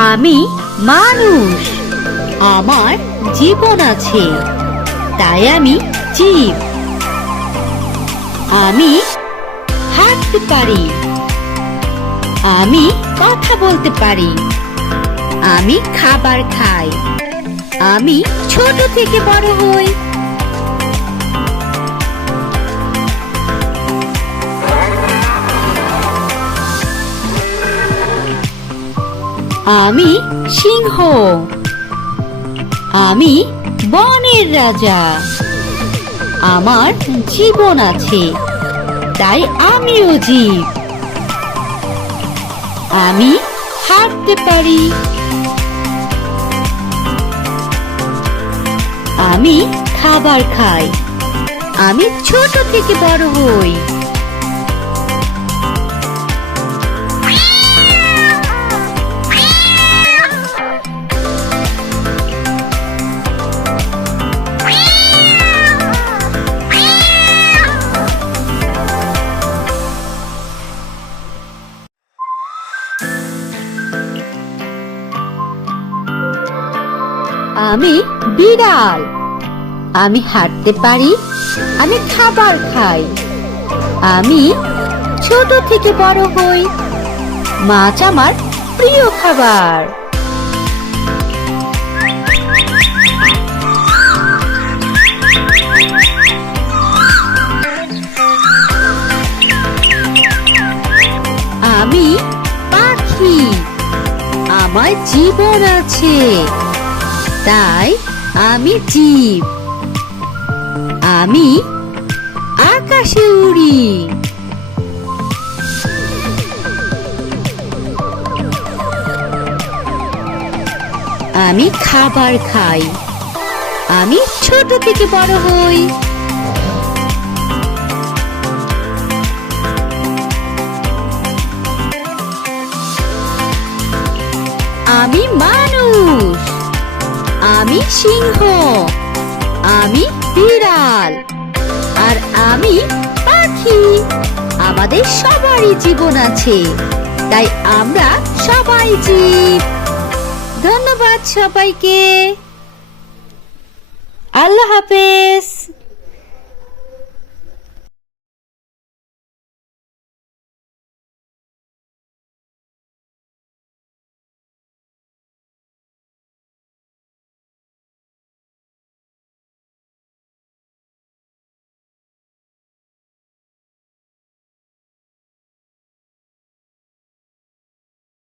আমি মানুষ। আমার জীবন আছে। তাই আমি জীব। আমি হাঁটতে পারি। আমি কথা বলতে পারি। আমি খাবার খাই। আমি ছোট থেকে বড় হই। আমি সিংহ। আমি বনের রাজা। আমার জীবন আছে, তাই আমিও জীব। আমি হাঁটতে পারি। আমি খাবার খাই। আমি ছোট থেকে বড় হই। আমি বিড়াল। আমি হাঁটতে পারি, আমি খাবার খাই। আমি ছোট থেকে বড় হই। মাছ আমার প্রিয় খাবার। আমি পাখি। আমার জীবন আছে। তাই আমি জীব। আমি আকাশে উড়ি। আমি খাবার খাই। আমি ছোট থেকে বড় হই। আমি মানুষ। আমি সিংহ, আমি বিড়াল, আর আমি পাখি। আমাদের সবারই জীবন আছে, তাই আমরা সবাই জীব। ধন্যবাদ সবাইকে। আল্লাহ হাফেজ।